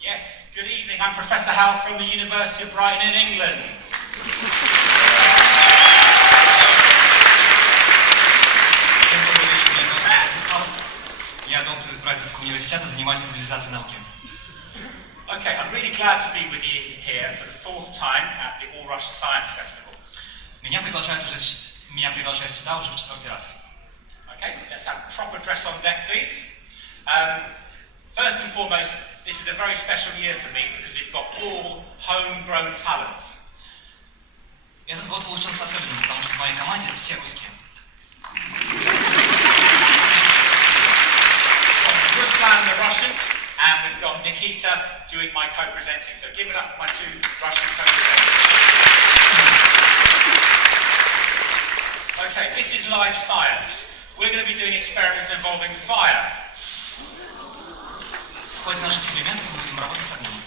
Yes, good evening. I'm Professor Hal from the University of Brighton in England. Я доктор из Брайтонского университета, занимаюсь популяризацией науки. Okay, I'm really glad to be with you here for the fourth time at the All Russia Science Festival. Меня приглашают сюда уже в 4-й раз. Okay, let's have proper dress on deck, please. First and foremost, this is a very special year for me because we've got all homegrown talent. Этот год получился особенным, потому что в моей команде все русские. Ruslan, the Russian, and we've got Nikita doing my co-presenting. So give it up for my two Russian co-presenters. Okay, this is live science. We're going to be doing experiments involving fire. В ходе наших экспериментов мы будем работать с огнем.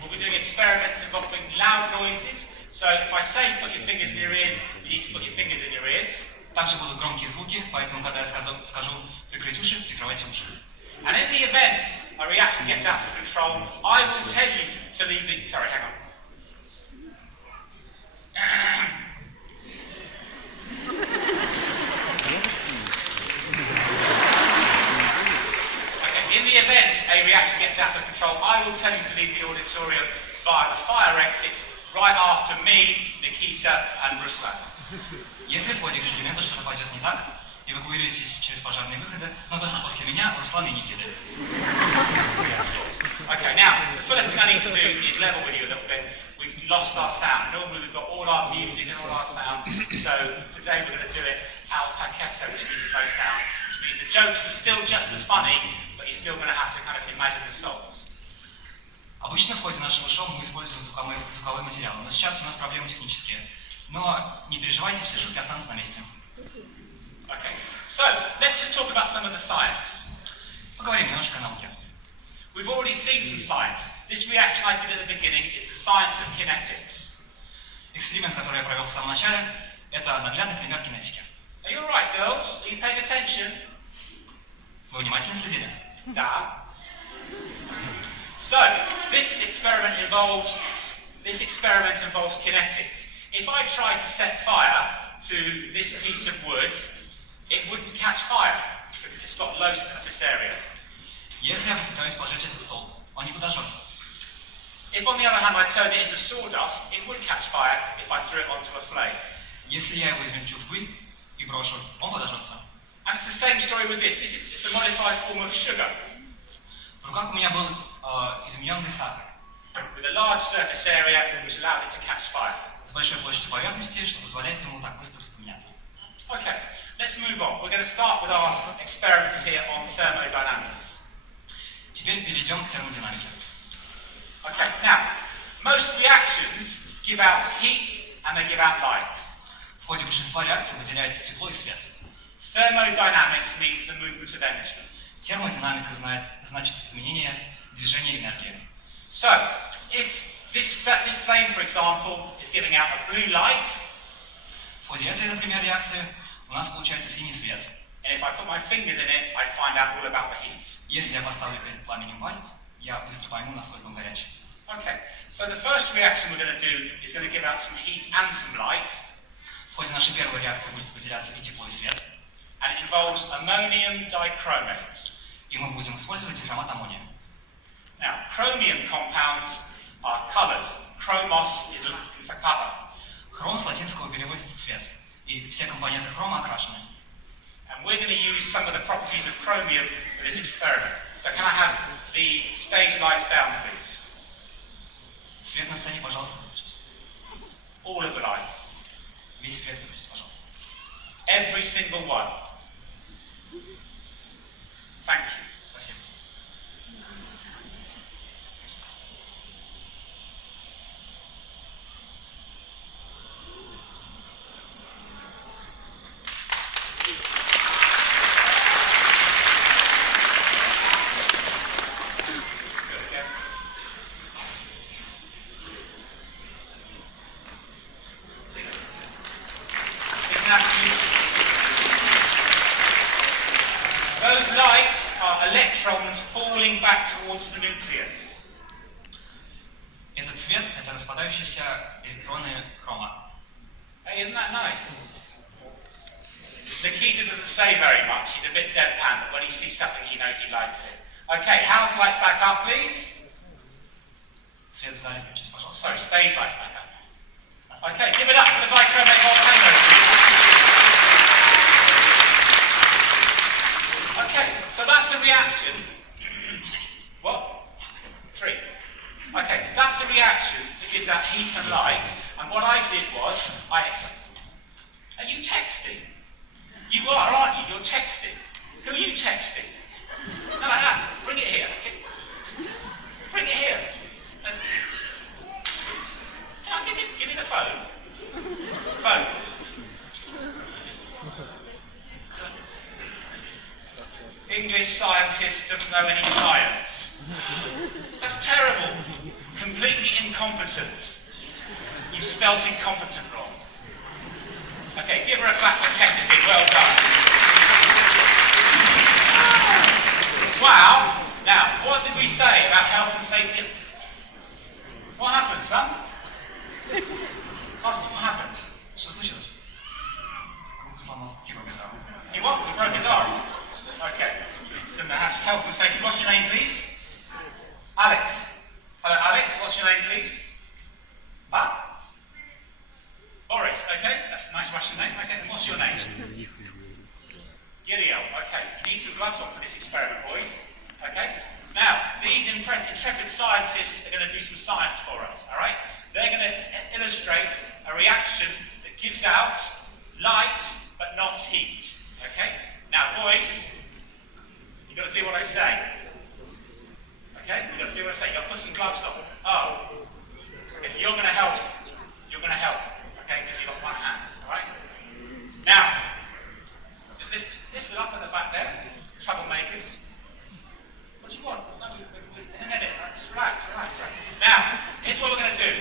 We'll be doing experiments involving loud noises. So if I say put your fingers in your ears, you need to put your fingers in your ears. Takже будут громкие звуки, поэтому когда я скажу прикрыть уши, прикрывайте уши. And in the event a reaction gets out of control, I will tell you to leave the... Sorry, hang on. Okay, in the event a reaction gets out of control, I will tell you to leave the auditorium via the fire exits right after me, Nikita and Ruslan. Если в ходе эксперимента что-то пойдет не так, эвакуируйтесь через пожарные выходы, но только после меня, Руслана и Никиты. Okay, now, the first thing I need to do is level with you a little bit. We've lost our sound. Normally we've got all our music and all our sound, so today we're going to do it al pacchetto, which means no sound, which means the jokes are still just as funny, but you're still going to have to kind of imagine the songs. Обычно в ходе нашего шоу мы используем звуковой материал, но сейчас у нас проблемы технические. Но не переживайте, все шутки останутся на месте. Okay, so let's just talk about some of the science. Поговорим немножко о науке. We've already seen some science. This reaction I did at the beginning is the science of kinetics. Эксперимент, который я провел в самом начале, это наглядный пример кинетики. Are you alright, girls? Are you paying attention? Вы внимательно следили? Да. So, this experiment involves kinetics. If I try to set fire to this piece of wood, it wouldn't catch fire because it's got low surface area. Если я попытаюсь поджечь этот стол, он не подожжется. If on the other hand I turned it into sawdust, it would catch fire if I threw it onto a flame. Если я его измельчу в пыль и брошу, он подожжется. And it's the same story with this. This is the modified form of sugar. В руках у меня был измененный сахар. With a large surface area which allows it to catch fire. С большой площадью поверхности, что позволяет ему так быстро воспламеняться. Okay, let's move on. We're going to start with our experiments here on thermodynamics. Теперь перейдем к термодинамике. Okay, now, most reactions give out heat and they give out light. В ходе большинства реакций выделяется тепло и свет. Thermodynamics means the movement of energy. Термодинамика значит изменение движения энергии. So, if this flame, for example, is giving out a blue light, в ходе этой, например, реакции у нас получается синий свет. and if I put my fingers in it, I find out all about the heat. Если я поставлю перед пламенем палец, я быстро пойму, насколько он горячий. Okay, so the first reaction we're going to do is going to give out some heat and some light. В ходе нашей первой реакции будет выделяться и тепло, и свет. And it involves ammonium dichromate. И мы будем использовать дихромат аммония. Now, chromium compounds are coloured. Chromos is Latin for colour. Хром с латинского переводится цвет, и все компоненты хрома окрашены. And we're going to use some of the properties of chromium for this experiment. So can I have the stage lights down, please? Свет на сцене, пожалуйста, выключите. All of the lights. Весь свет выключите, пожалуйста. Every single one. Thank you. Спасибо. Those lights are rolling back towards the nucleus. Этот цвет — это распадающиеся электроны хрома. Hey, isn't that nice? Nikita doesn't say very much. He's a bit deadpan, but when he sees something, he knows he likes it. Okay, house lights back up, please. Цвет в зале включите, пожалуйста. Sorry, stage lights back up. Okay, give it up for the Dichromate volcano. Okay, so that's the reaction. What? 3. Okay, that's the reaction to give that heat and light. And what I did was, are you texting? You are, aren't you? You're texting. Who are you texting? No, bring it here. Bring it here. Give me the phone. Phone. English scientist doesn't know any science. That's terrible. Completely incompetent. You spelt incompetent wrong. Okay, give her a clap for texting. Well done. Wow. Now, what did we say about health and safety? What happened, son? Ask him what happened. Что случилось? Руку сломал, киборг сам. He what? He broke his arm. Okay. So that's health and safety. What's your name, please? Alex. Hello, Alex. What's your name, please? Huh? Boris. Okay. That's a nice Russian name. Okay. And what's your name? Gilio. Okay. You need some gloves on for this experiment, boys. Okay. Now, these intrepid scientists are going to do some science for us. All right. They're going to illustrate a reaction that gives out light but not heat. Okay? Now, boys, you've got to do what I say. Okay? You've got to do what I say. You've got to put some gloves on. Oh. Okay, you're going to help. You're going to help. Okay? Because you've got one hand. All right? Now, just listen up at the back there. Troublemakers. What do you want? No, in a minute. Right? Just relax. Now, here's what we're going to do.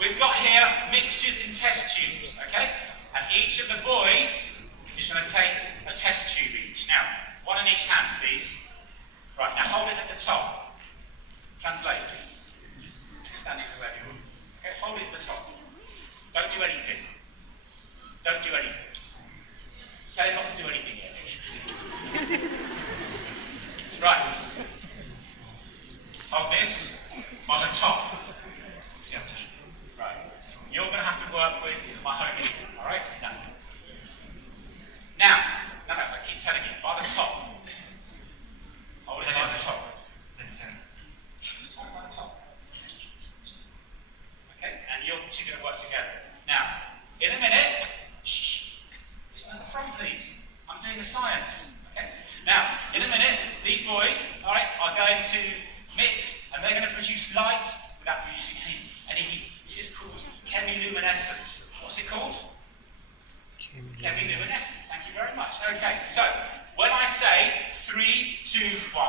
We've got here mixtures in test tubes, okay? And each of the boys is going to take a test tube each. Now, one in each hand, please. Right, now hold it at the top. Translate, please. Standing wherever you want. Okay, hold it at the top. Don't do anything. Don't do anything. Tell him not to do anything yet. Right. Hold this on the top. Right. You're going to have to work with my homie, all right? Now, I keep telling you, by the top. Hold it by the top. Just hold it by the top. Okay, and you're two going to work together. Now, in a minute, listen at the front, please. I'm doing the science. Okay. Now, in a minute, these boys, all right, are going to mix, and they're going to produce light without producing any heat. This is called chemiluminescence. What's it called? Chemiluminescence. Thank you very much. Okay, so when I say 3, 2, 1,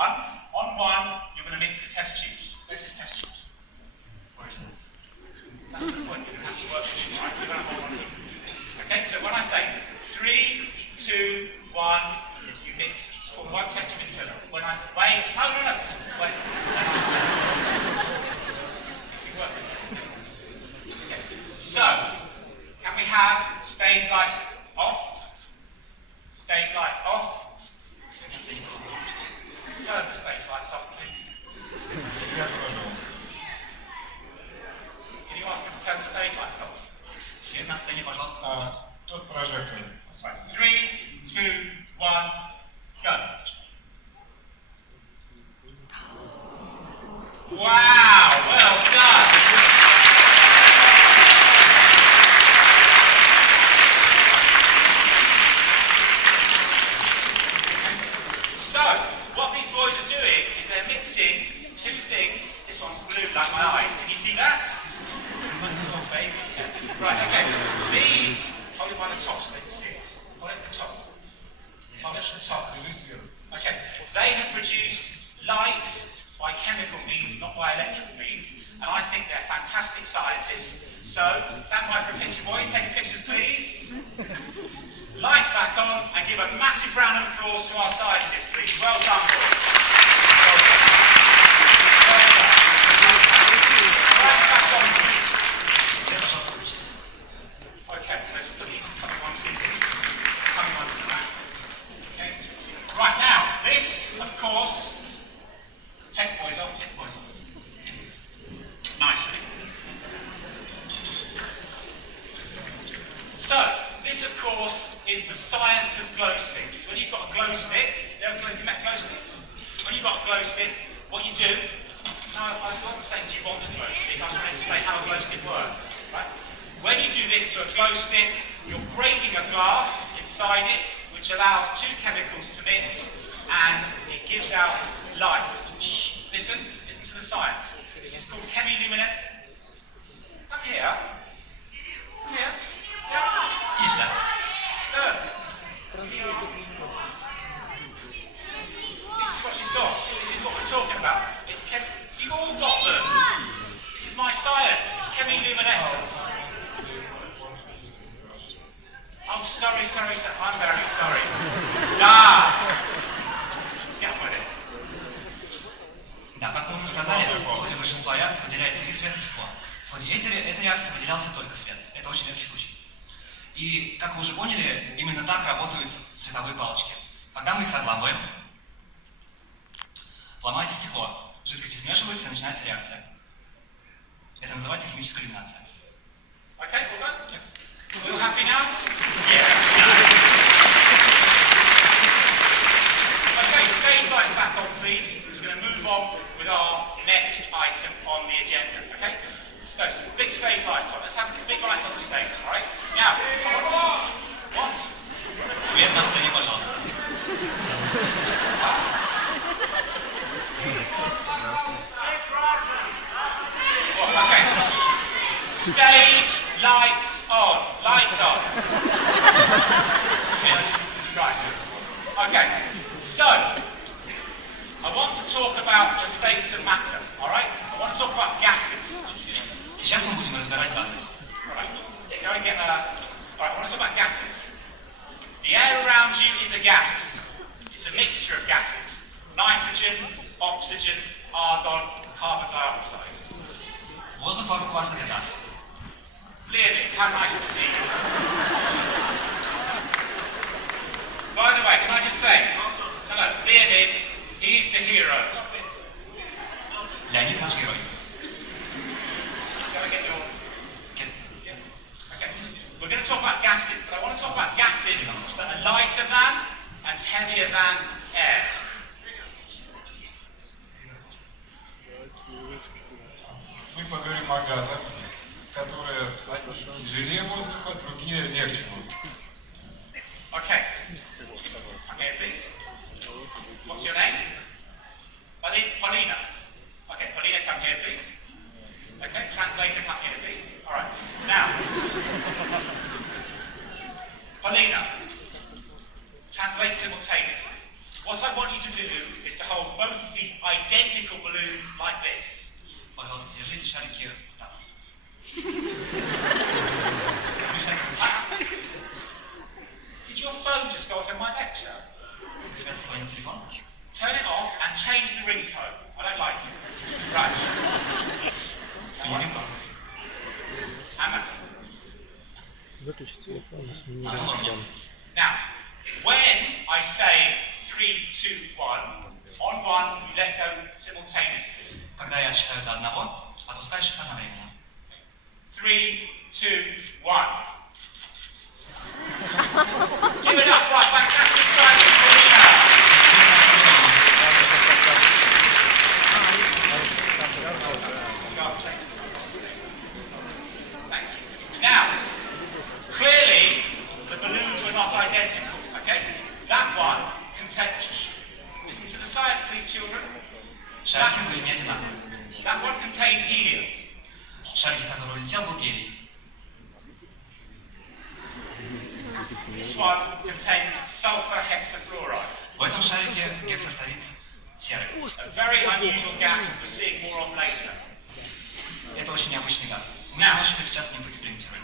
on 1, you're going to mix the test tubes. This is test tubes. Where is it? That's the point. You're going to have to work with it, right? You're going to hold one of these. Okay, so when I say 3, 2, 1, you mix. It's called one test tube into another. When I say, wait, no. Wait. So, can we have stage lights off? Stage lights off. Turn the stage lights off, please. Can you ask them to turn the stage lights off? Свет на сцене, пожалуйста. Тот прожектор. Right. 3, 2, 1, go. Wow, well done. So, what these boys are doing is they're mixing two things. This one's blue like my eyes. Can you see that? Oh, baby. Right, okay. These, hold it by the top so they can see it. Hold it at the top. Hold it at the top. Okay. They have produced light by chemical means, not by electrical means, and I think they're fantastic scientists. So, stand by for a picture, boys. Take pictures, please. Lights back on, and give a massive round of applause to our scientists, please. Well done, boys. Well done. do, no, I wasn't saying do you want a glow stick, I was trying to explain how a glow stick works. Right? When you do this to a glow stick, you're breaking a glass inside it, which allows two chemicals to mix, and it gives out light. Shh, listen to the science. This is called chemiluminescence. Come here. Come here. Yeah. Ista. Look. This is what she's got. This is what we're talking about. It's you've all got them. This is my science. It's chemiluminescence. Oh, sorry. I'm very sorry. Get with it. Да, как мы уже сказали, в ходе большинства реакций выделяется и свет, и тепло. В ходе этой реакции выделялся только свет. Это очень редкий случай. И, как вы уже поняли, именно так работают световые палочки. Когда мы их разламываем, ломается стекло, жидкости смешиваются и начинается реакция. Это называется химическая иллюминация. Okay, well done. Are you happy now? Yeah. Okay, stage lights back on, please. We're going to move on with our next item on the agenda. Okay? So, big stage lights on. Let's have big lights on the stage, alright? Now, what? Свет на сцене, пожалуйста. Okay. Stage lights on. Lights on. Right. Okay. So, I want to talk about the states of matter. All right. I want to talk about gases. Сейчас мы будем разбирать газы. Right. Go and get a. All right. I want to talk about gases. The air around you is a gas. It's a mixture of gases: nitrogen, oxygen, argon, carbon dioxide. Воздух вокруг вас — это газ. Leonid, how nice to see you. By the way, can I just say, hello, Leonid, he's the hero. Леонид наш герой. Can I get your... Yeah. Okay. We're going to talk about gases, but I want to talk about gases that are lighter than and heavier than air. Мы поговорим о газах, которые тяжелее воздуха, другие легче воздуха. Okay. Come here, please. What's your name? Paulina. Okay, Paulina, come here, please. Okay, translator, come here, please. All right. Now, Paulina, translate simultaneously. What I want you to do is to hold both of these identical balloons like this. Пожалуйста, держите шарики так. Did your phone just go off in my lecture? Связь со своим телефоном. Turn it off and change the ringtone. I don't like it. Right. Сменим тон. Anna. Выключи телефон и смени Антон. ringtone. Now, when I say 3, 2, 1, on one you let go simultaneously. Когда я считаю до одного, отпускаешь их одновременно. 3, 2, 1. Give it up, right, fantastic silence for you now. Thank you. Now, clearly the balloons were not identical, okay? That one contains, listen to the science please children. Шарики были не одинаковые. That one contained helium. Шарик, который улетел, был гелий. This one contains sulfur hexafluoride. В этом шарике гексафторид серый. A very unusual gas we're seeing more of later. Это очень необычный газ. Мы немножечко сейчас с ним поэкспериментируем.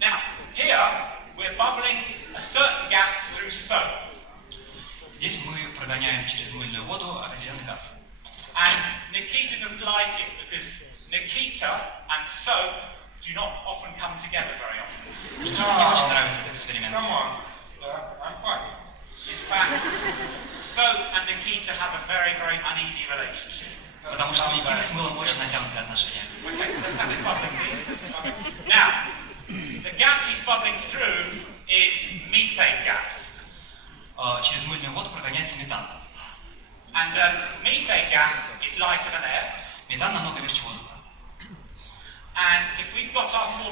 Now, here we're bubbling a certain gas through soap. Здесь мы прогоняем через мыльную воду определенный газ. And Nikita doesn't like it because Nikita and soap do not often come together very often. Никите не очень нравится этот эксперимент. Come on. Yeah, I'm fine. In fact, soap and Nikita have a very, very uneasy relationship. Потому что у Никиты с мылом очень натянутые отношения. Okay, let's have this bubbling, please. Now, the gas he's bubbling through is methane gas. Через мыльную воду прогоняется метан. And methane gas is lighter than air. Метан намного легче воздуха. And if we've got our four